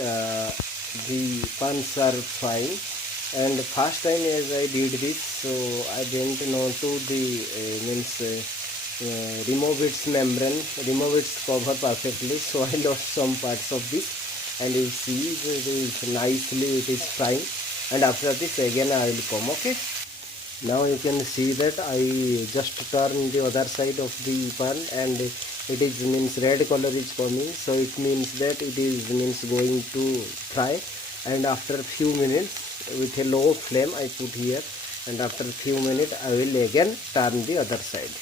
uh, the puns are frying, and first time as I did this, so I didn't know to the remove its membrane, remove its cover perfectly, so I lost some parts of this, and you see it is nicely it is frying, and after this again I will come. Okay, now you can see that I just turn the other side of the pan, and it is means red color is coming, so it means that it is means going to fry. And after few minutes with a low flame I put here, and after few minutes I will again turn the other side.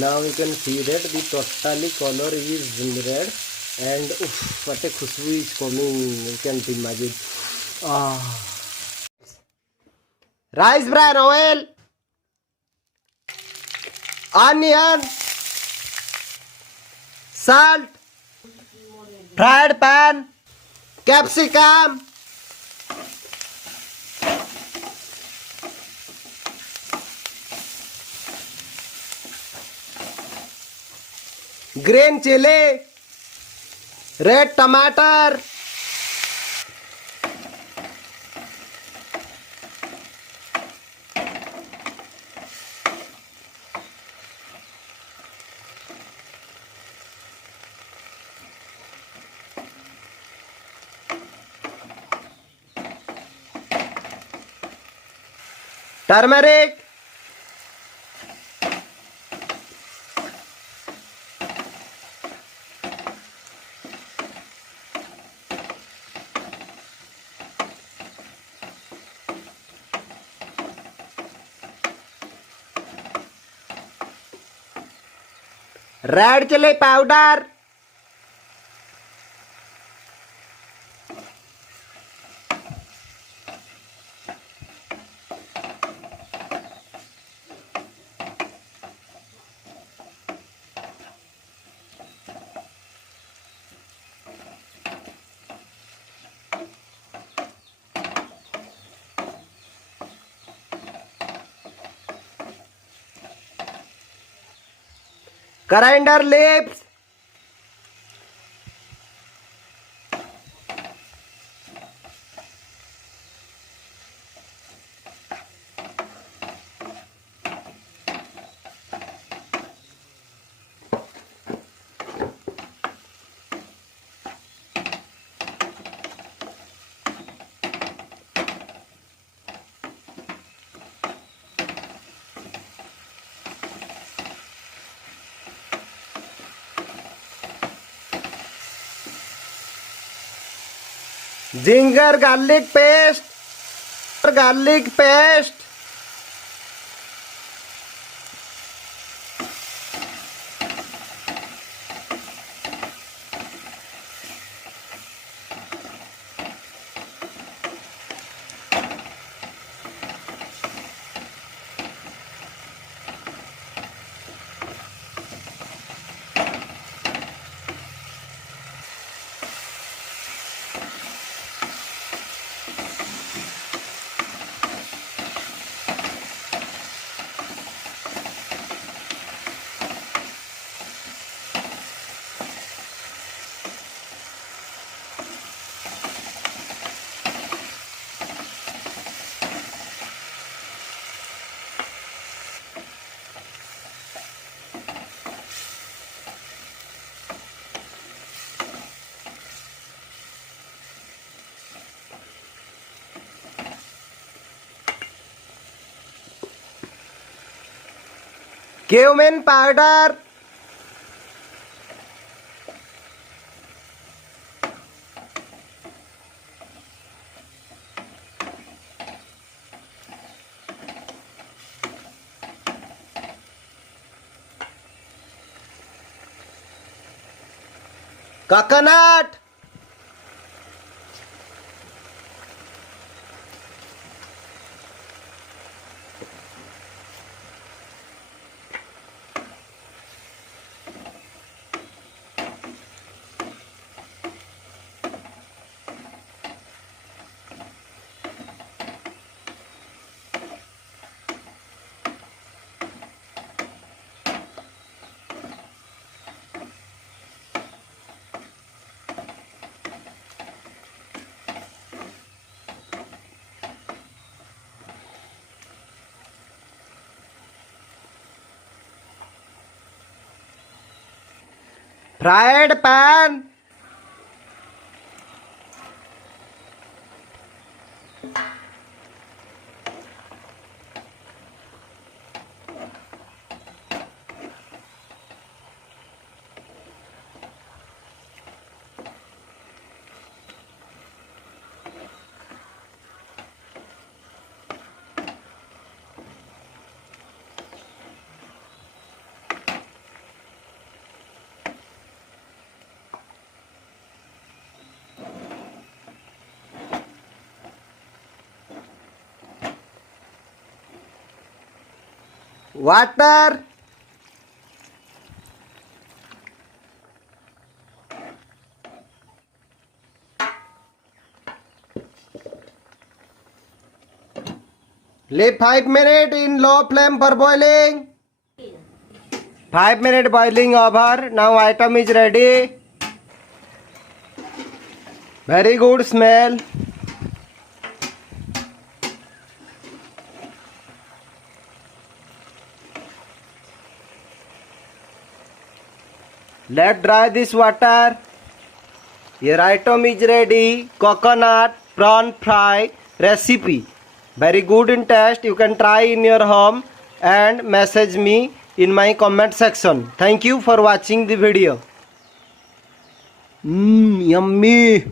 Now you can see that the totally color is red, and what a khushbu is coming, you can imagine. Rice bran oil, onion, salt, fried pan, capsicum, green chili, red tomato, turmeric, red chili powder, coriander leaves, ginger garlic paste, cumin powder, coconut, Fried pan. Water. Leave 5 minutes in low flame for boiling. 5 minutes boiling over. Now item is ready. Very good smell. Let's dry this water. Your item is ready. Coconut prawn fry recipe. Very good in taste. You can try in your home and message me in my comment section. Thank you for watching the video. Yummy.